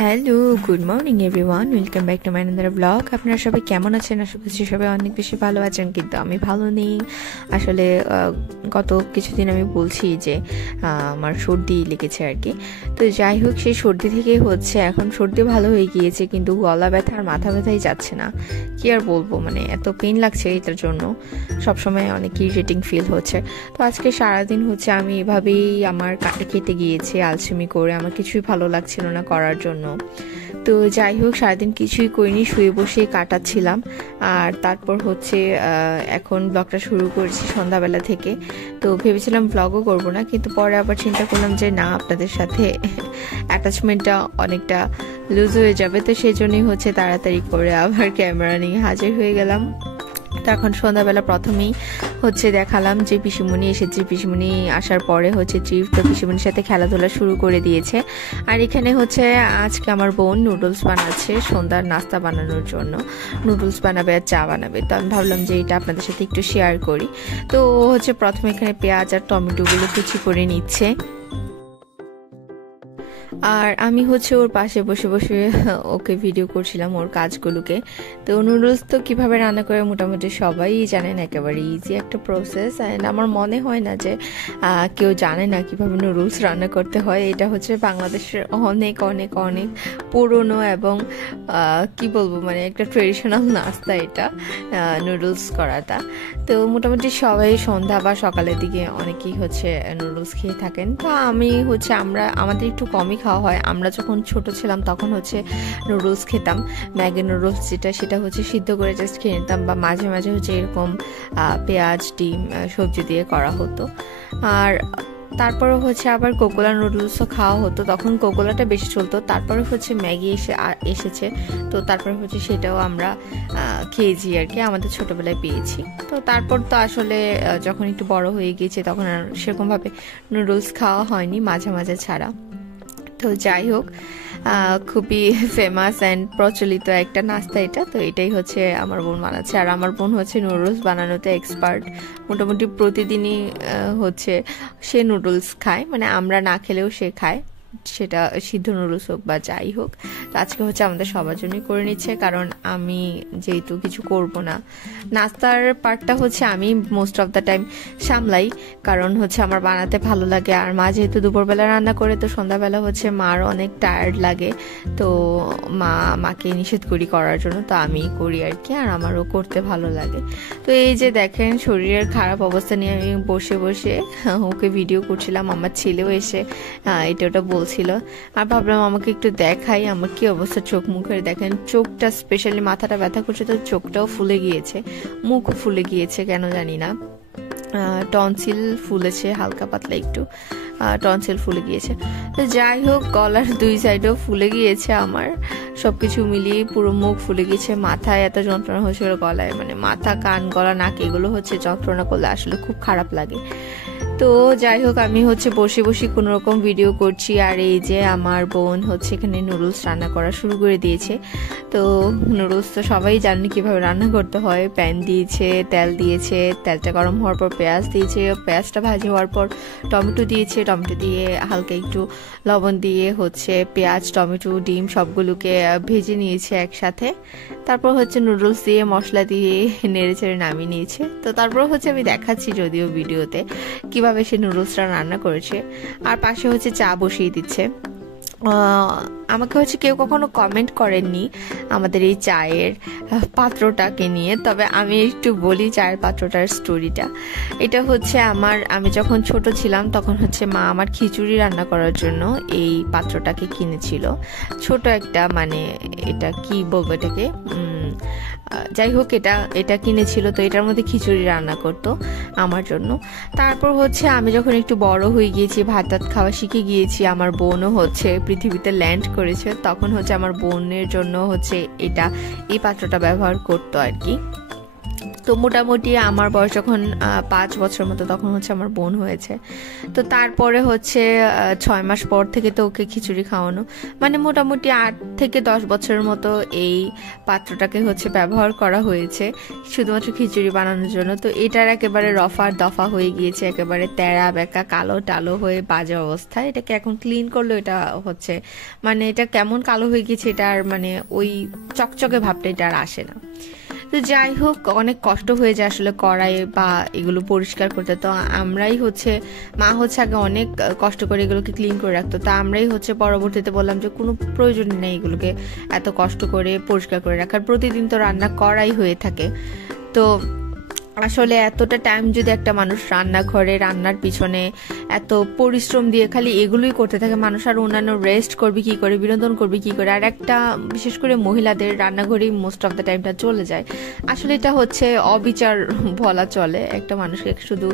Hello, good morning everyone, welcome back to my another blog. আপনারা সবাই কেমন আছেন? আশা করছি সবাই অনেক বেশি ভালো আছেন, কিন্তু আমি ভালো নেই। আসলে গত কিছুদিন আমি বলছি যে আমার সর্দি লেগেছে আর কি। তো যাই হোক, সেই সর্দি থেকেই হচ্ছে, এখন সর্দি ভালো হয়ে গিয়েছে, কিন্তু গলা ব্যথা আর মাথা ব্যথাই যাচ্ছে না। কি আর বলবো, মানে এত পেন লাগছে এটার জন্য, সবসময় অনেক ইরিটেটিং ফিল হচ্ছে। তো আজকে সারাদিন হচ্ছে আমি এভাবেই আমার কেটে গিয়েছে আলসেমি করে, আমার কিছুই ভালো লাগছিল না করার জন্য। তো যাই হোক, সারাদিন কিছুই করিনি, শুয়ে বসে কাটাচ্ছিলাম। আর তারপর হচ্ছে এখন ব্লগটা শুরু করেছি সন্ধ্যাবেলা থেকে। তো ভেবেছিলাম ব্লগও করব না, কিন্তু পরে আবার চিন্তা করলাম যে না, আপনাদের সাথে অ্যাটাচমেন্টটা অনেকটা লুজ হয়ে যাবে। তো সেই জন্যই হচ্ছে তাড়াতাড়ি করে আবার ক্যামেরা নিয়ে হাজির হয়ে গেলাম। তো এখন সন্ধ্যাবেলা প্রথমেই হচ্ছে দেখালাম যে পিসিমণি এসেছে। পিসিমণি আসার পরে হচ্ছে ট্রিপ, তো পিসিমণির সাথে খেলাধুলা শুরু করে দিয়েছে। আর এখানে হচ্ছে আজকে আমার বোন নুডলস বানাচ্ছে সন্ধ্যার নাস্তা বানানোর জন্য। নুডলস বানাবে আর চা বানাবে। তো আমি ভাবলাম যে এটা আপনাদের সাথে একটু শেয়ার করি। তো হচ্ছে প্রথমে এখানে পেঁয়াজ আর টমেটোগুলো কুচি করে নিচ্ছে, আর আমি হচ্ছে ওর পাশে বসে বসে ওকে ভিডিও করছিলাম ওর কাজগুলোকে। তো নুডলস তো কিভাবে রান্না করে মোটামুটি সবাই জানেন, একেবারে ইজি একটা প্রসেস। অ্যান্ড আমার মনে হয় না যে কেউ জানে না কিভাবে নুডলস রান্না করতে হয়। এটা হচ্ছে বাংলাদেশের অনেক অনেক অনেক পুরনো এবং কি বলবো, মানে একটা ট্রেডিশনাল নাস্তা এটা, নুডলস করাটা। তো মোটামুটি সবাই সন্ধ্যা বা সকালের দিকে অনেকেই হচ্ছে নুডলস খেয়ে থাকেন। তো আমি হচ্ছে আমাদের একটু কমই খাওয়া হয়। আমরা যখন ছোট ছিলাম তখন হচ্ছে নুডলস খেতাম, ম্যাগি নুডলস যেটা, সেটা হচ্ছে সিদ্ধ করে জাস্ট খেয়ে নিতাম, বা মাঝে মাঝে হচ্ছে এরকম পেঁয়াজ ডিম সবজি দিয়ে করা হতো। আর তারপরে হচ্ছে আবার কোকোলা নুডলসও খাওয়া হতো, তখন কোকোলাটা বেশি চলতো। তারপরে হচ্ছে ম্যাগি এসেছে, তো তারপরে হচ্ছে সেটাও আমরা খেয়েছি আর কি, আমাদের ছোটবেলায় পেয়েছি। তো তারপর তো আসলে যখন একটু বড় হয়ে গিয়েছে তখন আর সেরকমভাবে নুডলস খাওয়া হয়নি, মাঝে মাঝে ছাড়া। তো যাই হোক, খুবই ফেমাস অ্যান্ড প্রচলিত একটা নাস্তা এটা। তো এটাই হচ্ছে আমার বোন বানাচ্ছে, আর আমার বোন হচ্ছে নুডলস বানানোতে এক্সপার্ট। মোটামুটি প্রতিদিনই হচ্ছে সে নুডলস খায়, মানে আমরা না খেলেও সে খায়, সেটা সিদ্ধ নুডলস হোক বা যাই হোক। তো আজকে হচ্ছে আমাদের সবার জন্যই করে নিচ্ছে, কারণ আমি যেহেতু কিছু করব না, নাস্তার পার্টটা হচ্ছে আমি মোস্ট অফ দ্য টাইম সামলাই, কারণ হচ্ছে আমার বানাতে ভালো লাগে। আর মা যেহেতু দুপুরবেলা রান্না করে, তো সন্ধ্যাবেলা হচ্ছে মার অনেক টায়ার্ড লাগে, তো মাকে নিষেধ করি করার জন্য, তো আমি করি আর কি, আর আমারও করতে ভালো লাগে। তো এই যে দেখেন, শরীরের খারাপ অবস্থা নিয়ে আমি বসে বসে ওকে ভিডিও করছিলাম। আমার ছেলেও এসে এটা ওটা বলছিল, আর ভাবলাম আমাকে একটু দেখাই আমার কি অবস্থা চোখ মুখের। দেখেন চোখটা, স্পেশালি মাথাটা ব্যথা করছে, তো চোখটাও ফুলে গিয়েছে, মুখ ফুলে গিয়েছে, কেন জানি না। টনসিল ফুলেছে হালকা পাতলা একটু, টনসিল ফুলে গিয়েছে। তো যাই হোক, গলার দুই সাইডেও ফুলে গিয়েছে আমার, সবকিছু মিলিয়ে পুরো মুখ ফুলে গিয়েছে। মাথায় এত যন্ত্রণা হয়েছিল, গলায় মানে মাথা কান গলা নাক এগুলো হচ্ছে যন্ত্রণা করলে আসলে খুব খারাপ লাগে। তো যাই হোক, আমি হচ্ছে বসে বসে কোনো রকম ভিডিও করছি, আর এই যে আমার বোন হচ্ছে এখানে নুডলস রান্না করা শুরু করে দিয়েছে। তো নুডলস তো সবাই জানে কিভাবে রান্না করতে হয়। প্যান দিয়েছে, তেল দিয়েছে, তেলটা গরম হওয়ার পর পেঁয়াজ দিয়েছে, পেঁয়াজটা ভাজি হওয়ার পর টমেটো দিয়েছে, টমেটো দিয়ে হালকা একটু লবণ দিয়ে হচ্ছে পেঁয়াজ টমেটো ডিম সবগুলোকে ভেজে নিয়েছে একসাথে। তারপর হচ্ছে নুডলস দিয়ে মশলা দিয়ে নেড়ে চেড়ে নামিয়ে নিয়েছে। তো তারপর হচ্ছে আমি দেখাচ্ছি যদিও ভিডিওতে কিভাবে সে নুডলসটা রান্না করেছে, আর পাশে হচ্ছে চা বসিয়ে দিচ্ছে। আমাকে হচ্ছে কেউ কখনো কমেন্ট করেননি আমাদের এই চায়ের পাত্রটাকে নিয়ে, তবে আমি একটু বলি চায়ের পাত্রটার স্টোরিটা। এটা হচ্ছে আমি যখন ছোট ছিলাম তখন হচ্ছে মা আমার খিচুড়ি রান্না করার জন্য এই পাত্রটাকে কিনেছিল, ছোট একটা, মানে এটা কি বলবো এটাকে, যাই হোক এটা কিনেছিল। তো এটার মধ্যে খিচুড়ি রান্না করতো আমার জন্য। তারপর হচ্ছে আমি যখন একটু বড় হয়ে গিয়েছি, ভাত টাত খাওয়া শিখে গিয়েছি, আমার বোনও হচ্ছে পৃথিবীতে ল্যান্ড করেছে, তখন হচ্ছে আমার বোনের জন্য হচ্ছে এই পাত্রটা ব্যবহার করতো আর কি। তো মোটামুটি আমার বয়স যখন 5 বছর মতো, তখন হচ্ছে আমার বোন হয়েছে। তো তারপরে হচ্ছে 6 মাস পর থেকে তো ওকে খিচুড়ি খাওয়ানো, মানে মোটামুটি 8 থেকে 10 বছরের মতো এই পাত্রটাকে হচ্ছে ব্যবহার করা হয়েছে শুধুমাত্র খিচুড়ি বানানোর জন্য। তো এটার একেবারে রফা দফা হয়ে গিয়েছে, একেবারে তেড়া বেঁকা কালো টালো হয়ে বাজে অবস্থা। এটাকে এখন ক্লিন করলো এটা হচ্ছে মানে এটা কেমন কালো হয়ে গেছে, এটা আর মানে ওই চকচকে ভাবটা এটা আর আসে না। তো যাই হোক, অনেক কষ্ট হয়ে যায় আসলে কড়াই বা এগুলো পরিষ্কার করতে। তো আমরাই হচ্ছে মা হচ্ছে আগে অনেক কষ্ট করে এগুলোকে ক্লিন করে রাখতো, তা আমরাই হচ্ছে পরবর্তীতে বললাম যে কোনো প্রয়োজন নেই এগুলোকে এত কষ্ট করে পরিষ্কার করে রাখার, প্রতিদিন তো রান্না করাই হয়ে থাকে। তো আসলে এতটা টাইম যদি একটা মানুষ রান্নাঘরে রান্নার পিছনে এত পরিশ্রম দিয়ে খালি এগুলোই করতে থাকে, মানুষ আর অন্যান্য রেস্ট করবে কি করে, বিনোদন করবে কি করে। আর একটা বিশেষ করে মহিলাদের রান্নাঘরেই মোস্ট অফ দ্য টাইমটা চলে যায়। আসলে এটা হচ্ছে অবিচার বলা চলে, একটা মানুষকে শুধু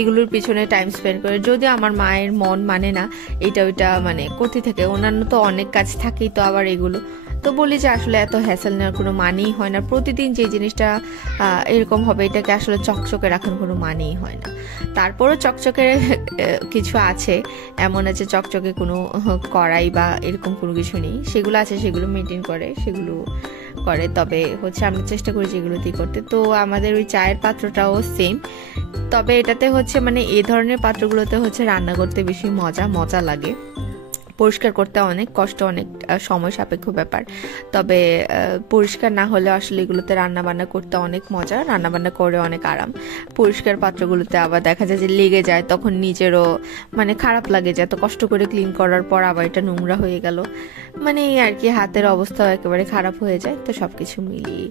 এগুলোর পিছনে টাইম স্পেন্ড করে। যদিও আমার মায়ের মন মানে না এটা ওইটা মানে করতে থাকে, অন্যান্য তো অনেক কাজ থাকেই, তো আবার এগুলো তো বলি যে আসলে এত হ্যাসেল নেওয়ার কোনো মানেই হয় না। প্রতিদিন যে জিনিসটা এরকম হবে এটাকে আসলে চকচকে রাখার কোনো মানেই হয় না। তারপরও চকচকে কিছু আছে, এমন আছে চকচকে কোনো কড়াই বা এরকম কোনো কিছু নেই, সেগুলো আছে, সেগুলো মেনটেন করে, সেগুলো করে। তবে হচ্ছে আমরা চেষ্টা করি যেগুলোতেই করতে। তো আমাদের ওই চায়ের পাত্রটাও সেম, তবে এটাতে হচ্ছে মানে এই ধরনের পাত্রগুলোতে হচ্ছে রান্না করতে বেশি মজা লাগে। পরিষ্কার করতে অনেক কষ্ট, অনেক সময় সাপেক্ষ ব্যাপার। তবে পরিষ্কার না হলে আসলে এগুলোতে রান্না বান্না করতে অনেক মজা, রান্না বান্না করে অনেক আরাম। পরিষ্কার পাত্রগুলোতে আবার দেখা যায় যে লেগে যায়, তখন নিজেরও মানে খারাপ লাগে যে এত কষ্ট করে ক্লিন করার পর আবার এটা নোংরা হয়ে গেল, মানে এই আর কি, হাতের অবস্থাও একেবারে খারাপ হয়ে যায়। তো সবকিছু মিলিয়ে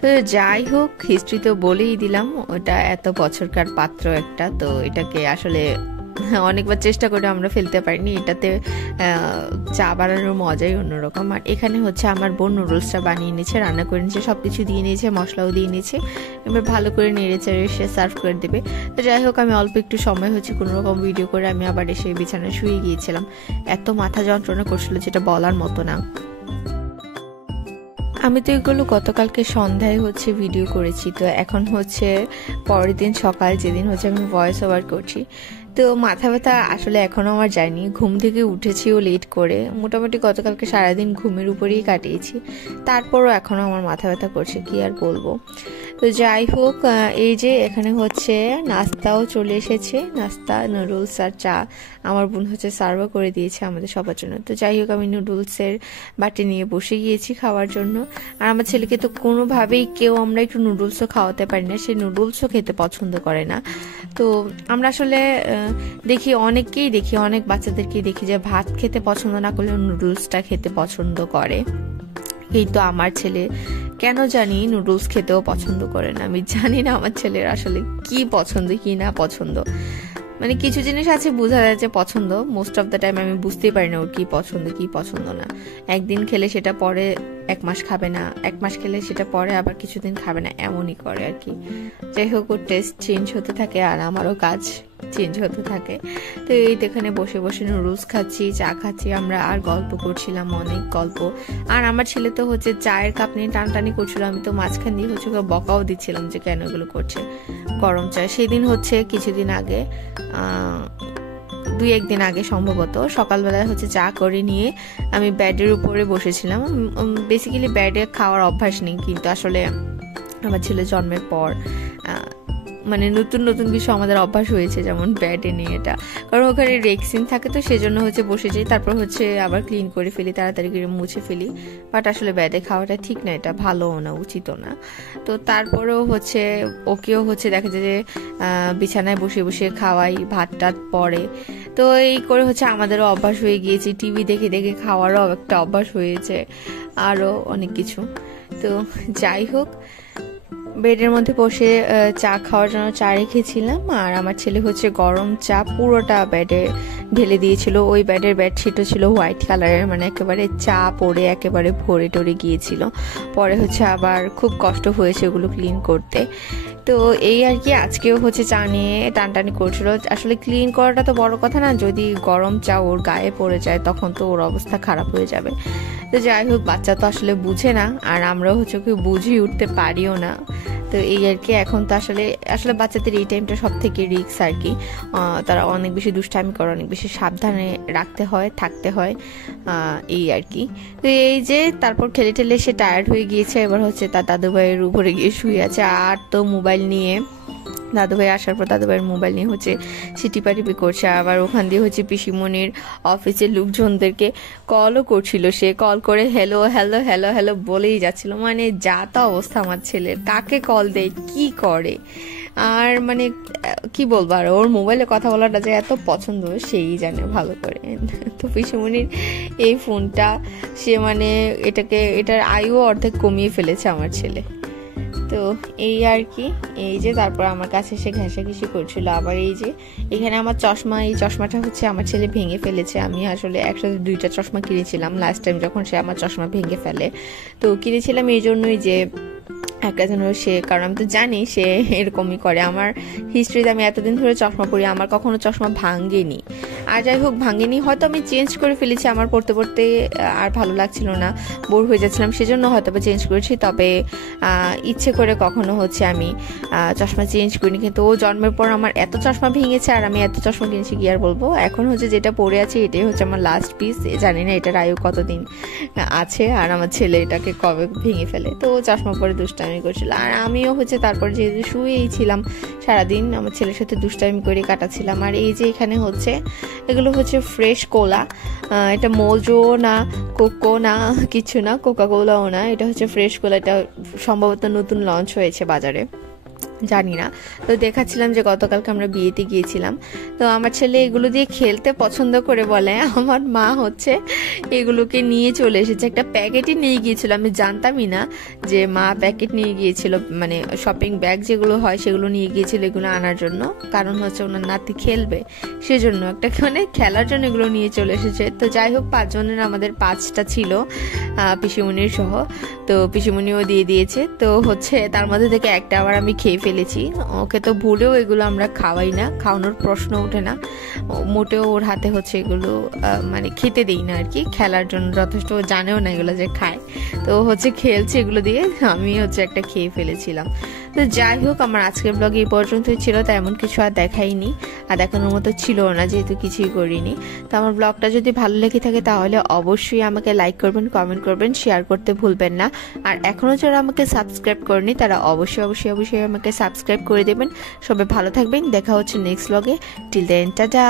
তো যাই হোক, হিস্ট্রিতেও বলেই দিলাম ওটা এত বছরকার পাত্র একটা। তো এটাকে আসলে অনেকবার চেষ্টা করে আমরা ফেলতে পারিনি। এটাতে চা বানানোর মজাই অন্যরকম। আর এখানে হচ্ছে আমার বোন নুডলসটা বানিয়ে নিয়েছে, রান্না করে নিয়েছে, সবকিছু দিয়ে নিয়েছে, মশলাও দিয়ে নিয়েছে। এবার ভালো করে নেড়ে চেড়ে সে সার্ভ করে দেবে। তো যাই হোক, আমি অল্প একটু সময় হচ্ছে কোনো রকম ভিডিও করে আমি আবার এসে বিছানায় শুয়ে গিয়েছিলাম। এত মাথা যন্ত্রণা করছিল যেটা বলার মতো না। আমি তো এগুলো গতকালকে সন্ধ্যায় হচ্ছে ভিডিও করেছি, তো এখন হচ্ছে পরের দিন সকাল, যেদিন হচ্ছে আমি ভয়েস ওভার করছি। তো মাথা ব্যথা আসলে এখনো আমার যায়নি, ঘুম থেকে উঠেছিও লেট করে, মোটামুটি গতকালকে সারাদিন ঘুমের উপরেই কাটিয়েছি, তারপরও এখনো আমার মাথা ব্যথা করছে, কি আর বলবো। তো যাই হোক, এই যে এখানে হচ্ছে নাস্তাও চলে এসেছে, নাস্তা নুডলস আর চা আমার বোন হচ্ছে সার্ভ করে দিয়েছে আমাদের সবার জন্য। তো যাই হোক, আমি নুডলসের বাটি নিয়ে বসে গিয়েছি খাওয়ার জন্য। আর আমার ছেলেকে তো কোনোভাবেই কেউ আমরা একটু নুডলসও খাওয়াতে পারি না, সে নুডলসও খেতে পছন্দ করে না। তো আমরা আসলে দেখি অনেক বাচ্চাদেরকেই দেখি যে ভাত খেতে পছন্দ না করলেও নুডলসটা খেতে পছন্দ করে। এই তো আমার ছেলে কেন জানি নুডলস খেতেও পছন্দ করে না। আমি জানি না আমার ছেলের আসলে কি পছন্দ কি না পছন্দ, মানে কিছু জিনিস আছে বোঝা যায় যে পছন্দ, মোস্ট অফ দ্য টাইম আমি বুঝতেই পারি না ওর কি পছন্দ না। একদিন খেলে সেটা পরে 1 মাস খাবে না, 1 মাস খেলে সেটা পরে আবার কিছুদিন খাবে না, এমনই করে আর কি। যাই হোক, ওর টেস্ট চেঞ্জ হতে থাকে আর আমারও কাজ চেঞ্জ হতে থাকে। তো এই তো এখানে বসে বসে নুডলস খাচ্ছি, চা খাচ্ছি আমরা, আর গল্প করছিলাম, অনেক গল্প। আর আমার ছেলে তো হচ্ছে চায়ের কাপ নিয়ে টানটানি করছিল, আমি তো মাঝখান দিয়ে হচ্ছে বকাও দিচ্ছিলাম যে কেন এগুলো করছে। গরম চা সেদিন হচ্ছে কিছুদিন আগে 2-1 দিন আগে সম্ভবত সকালবেলায় হচ্ছে চা করে নিয়ে আমি বেডের উপরে বসেছিলাম। বেসিক্যালি বেডে খাওয়ার অভ্যাস নেই, কিন্তু আসলে আমার ছেলে জন্মের পর মানে নতুন নতুন কিছু আমাদের অভ্যাস হয়েছে, যেমন বেডে নিয়ে এটা, কারণ ওখানে রেক্সিন থাকে, তো সেজন্য হচ্ছে বসে যাই, তারপর হচ্ছে আবার ক্লিন করে ফেলি, তাড়াতাড়ি করে মুছে ফেলি। বাট আসলে বেডে খাওয়াটা ঠিক না, এটা ভালোও না, উচিতও না। তো তারপরেও হচ্ছে ওকেও হচ্ছে দেখা যায় যে বিছানায় বসে বসে খাওয়াই, ভাত টাত পরে। তো এই করে হচ্ছে আমাদেরও অভ্যাস হয়ে গিয়েছে, টিভি দেখে দেখে খাওয়ারও একটা অভ্যাস হয়েছে, আরও অনেক কিছু। তো যাই হোক, বেডের মধ্যে বসে চা খাওয়ার জন্য চা রেখেছিলাম, আর আমার ছেলে হচ্ছে গরম চা পুরোটা বেডে ঢেলে দিয়েছিল। ওই বেডের বেডশিটও ছিল হোয়াইট কালারের, মানে একেবারে চা পড়ে একেবারে ভরে টরে গিয়েছিল। পরে হচ্ছে আবার খুব কষ্ট হয়েছে ওগুলো ক্লিন করতে। তো এই আর কি, আজকেও হচ্ছে চা নিয়ে টানটানি করছিল। আসলে ক্লিন করাটা তো বড় কথা না, যদি গরম চা ওর গায়ে পড়ে যায় তখন তো ওর অবস্থা খারাপ হয়ে যাবে। তো যাই হোক, বাচ্চা তো আসলে বুঝে না, আর আমরাও হচ্ছে ওকে বুঝিয়ে উঠতে পারিও না। তো এই আর কি। এখন তো আসলে আসলে বাচ্চাদের এই টাইমটা সব থেকে রিস্ক আর কি। তারা অনেক বেশি দুষ্টামি করে, অনেক বেশি সাবধানে রাখতে হয়, থাকতে হয়, এই আর কি। তো এই যে তারপর খেলে টেলে সে টায়ার্ড হয়ে গিয়েছে, এবার হচ্ছে তার দাদু ভাইয়ের উপরে গিয়ে শুয়ে আছে। আর তো মোবাইল নিয়ে দাদুভাই আসার পর দাদুভাইয়ের মোবাইল নিয়ে হচ্ছে সে টিপাটিপি করছে। আবার ওখান দিয়ে হচ্ছে পিসিমণির অফিসের লোকজনদেরকে কলও করছিল। সে কল করে হ্যালো হ্যালো হ্যালো হ্যালো বলেই যাচ্ছিল। মানে যা তা অবস্থা আমার ছেলের, কাকে কল দেয় কি করে। আর মানে কি বলবো, আর ওর মোবাইলে কথা বলাটা যে এত পছন্দ সেই জানে ভালো করে। তো পিসিমণির এই ফোনটা সে মানে এটার আয়ু অর্ধেক কমিয়ে ফেলেছে আমার ছেলে। তো এই আর কি। এই যে তারপর আমার কাছে এসে ঘেঁষাঘেঁষি করছিল। আবার এই যে এখানে আমার চশমা, এই চশমাটা হচ্ছে আমার ছেলে ভেঙে ফেলেছে। আমি আসলে একসাথে 2টা চশমা কিনেছিলাম লাস্ট টাইম যখন সে আমার চশমা ভেঙে ফেলে। তো কিনেছিলাম এই জন্যই যে একটা যেন সে, কারণ আমি তো জানি সে এরকমই করে। আমার হিস্ট্রিতে আমি এতদিন ধরে চশমা পরি, আমার কখনো চশমা ভাঙেনি। আর যাই হোক ভাঙেনি, হয়তো আমি চেঞ্জ করে ফেলেছি, আমার পড়তে পড়তে আর ভালো লাগছিল না, বোর হয়ে যাচ্ছিলাম, সেজন্য হয়তো বা চেঞ্জ করেছি। তবে ইচ্ছে করে কখনো হচ্ছে আমি চশমা চেঞ্জ করিনি। কিন্তু ও জন্মের পর আমার এত চশমা ভেঙেছে, আর আমি এত চশমা কিনেছি কি আর বলবো। এখন হচ্ছে যেটা পরে আছে এটাই হচ্ছে আমার লাস্ট পিস। জানি না এটার আয়ু কতদিন আছে, আর আমার ছেলে এটাকে কবে ভেঙে ফেলে। তো ও চশমা পরে দুষ্টামি করছিল, আর আমিও হচ্ছে তারপর যেহেতু শুয়েই ছিলাম সারাদিন, আমার ছেলের সাথে দুষ্টামি করে কাটাচ্ছিলাম। আর এই যে এখানে হচ্ছে এগুলো হচ্ছে ফ্রেশ কোলা, এটা মোজো না, কোকো না, কিছু না, কোকা কোলাও না, এটা হচ্ছে ফ্রেশ কোলা। এটা সম্ভবত নতুন লঞ্চ হয়েছে বাজারে, জানি না। তো দেখাচ্ছিলাম যে গতকালকে আমরা বিয়েতে গিয়েছিলাম, তো আমার ছেলে এগুলো দিয়ে খেলতে পছন্দ করে বলে আমার মা হচ্ছে এগুলোকে নিয়ে চলে এসেছে। একটা প্যাকেটই নিয়ে গিয়েছিল, আমি জানতামই না যে মা প্যাকেট নিয়ে গিয়েছিল, মানে শপিং ব্যাগ যেগুলো হয় সেগুলো নিয়ে গিয়েছিল এগুলো আনার জন্য। কারণ হচ্ছে ওনার নাতি খেলবে, সেজন্য একটা মানে খেলার জন্য এগুলো নিয়ে চলে এসেছে। তো যাই হোক 5 জনের আমাদের 5টা ছিল পিসিমণির সহ। তো পিসিমণিও দিয়ে দিয়েছে। তো হচ্ছে তার মধ্যে থেকে একটা আবার আমি খেয়ে ফেলেছি। ওকে তো ভুলেও এগুলো আমরা খাওয়াই না, খাওয়ানোর প্রশ্ন ওঠে না, মোটেও ওর হাতে হচ্ছে এগুলো মানে খেতে দিই না আর কি, খেলার জন্য যথেষ্ট, ও জানেও না এগুলো যে খায়। তো হচ্ছে খেলছে এগুলো দিয়ে, আমি হচ্ছে একটা খেয়ে ফেলেছিলাম। তো যাই হোক আমার আজকের ব্লগ এই পর্যন্তই ছিল, তাই এমন কিছু আর দেখাইনি, আর দেখানোর মতো ছিল না যেহেতু কিছুই করিনি। তো আমার ব্লগটা যদি ভালো লেগে থাকে তাহলে অবশ্যই আমাকে লাইক করবেন, কমেন্ট করবেন, শেয়ার করতে ভুলবেন না। আর এখনও যারা আমাকে সাবস্ক্রাইব করেনি তারা অবশ্যই অবশ্যই অবশ্যই আমাকে সাবস্ক্রাইব করে দেবেন। সবাই ভালো থাকবেন, দেখা হচ্ছে নেক্সট ব্লগে। Till then tata.